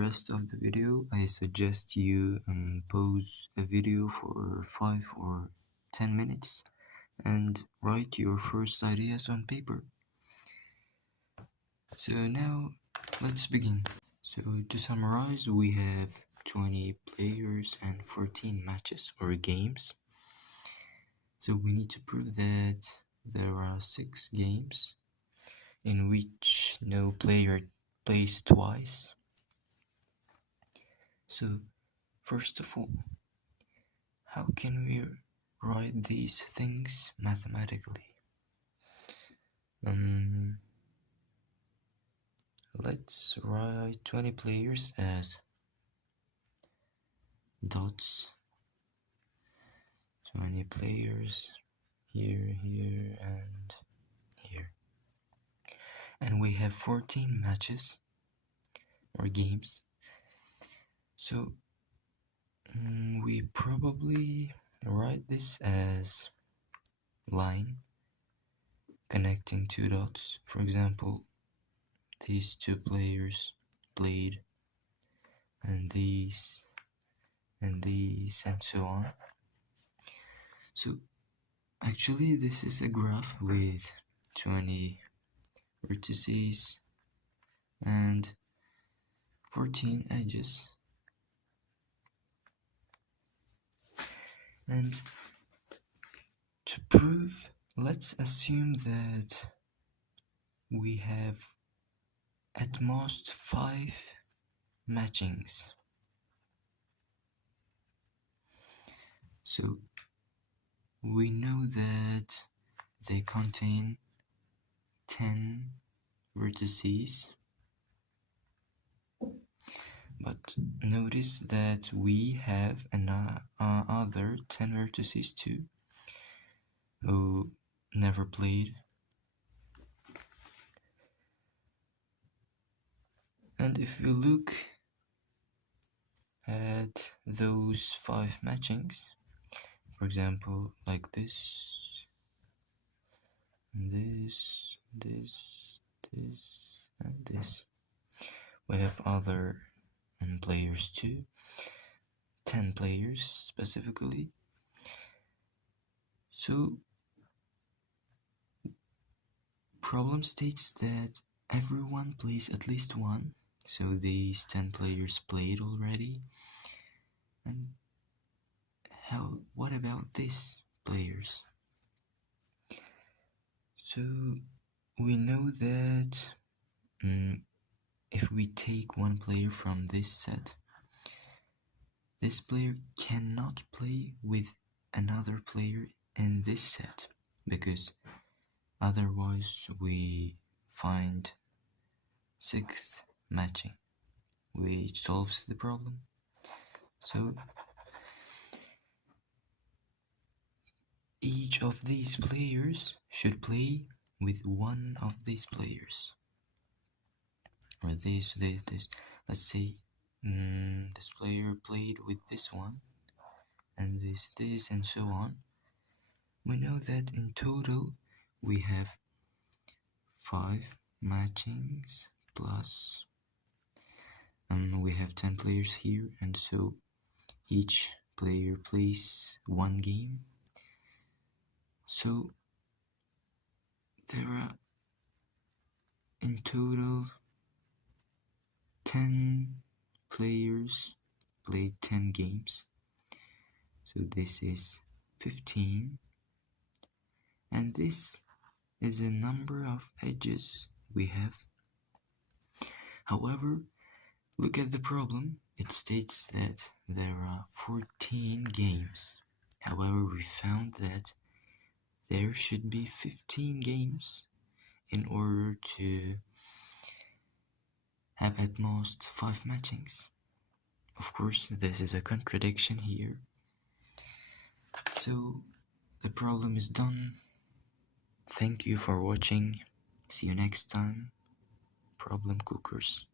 rest of the video, I suggest you pause a video for 5 or 10 minutes and write your first ideas on paper. So now let's begin. So to summarize, we have 20 players and 14 matches or games. So we need to prove that there are 6 games in which no player plays twice. So first of all, how can we write these things mathematically? Let's write 20 players as dots. 20 players here, here, and here. And we have 14 matches or games. So we probably write this as line connecting 2 dots. For example, these 2 players played, and these, and so on. So actually this is a graph with 20 vertices and 14 edges. And to prove, let's assume that we have at most 5 matchings. So we know that they contain 10 vertices, but notice that we have other 10 vertices too who never played. And if you look at those 5 matchings, for example, like this, and this, and this, we have other players too, 10 players specifically. So problem states that everyone plays at least one. So these 10 players played already. And what about these players? So we know that if we take one player from this set, this player cannot play with another player in this set, because otherwise we find 6th matching, which solves the problem. So each of these players should play with one of these players, or this. Let's say this player played with this one, and this, and so on. We know that in total we have 5 matchings plus, we have 10 players here, and so each player plays one game. So there are in total 10 players played 10 games. So this is 15, and this is a number of edges we have. However, look at the problem. It states that there are 14 games. However, we found that there should be 15 games in order to have at most 5 matchings. Of course, this is a contradiction here. So the problem is done. Thank you for watching. See you next time. Problem cookers.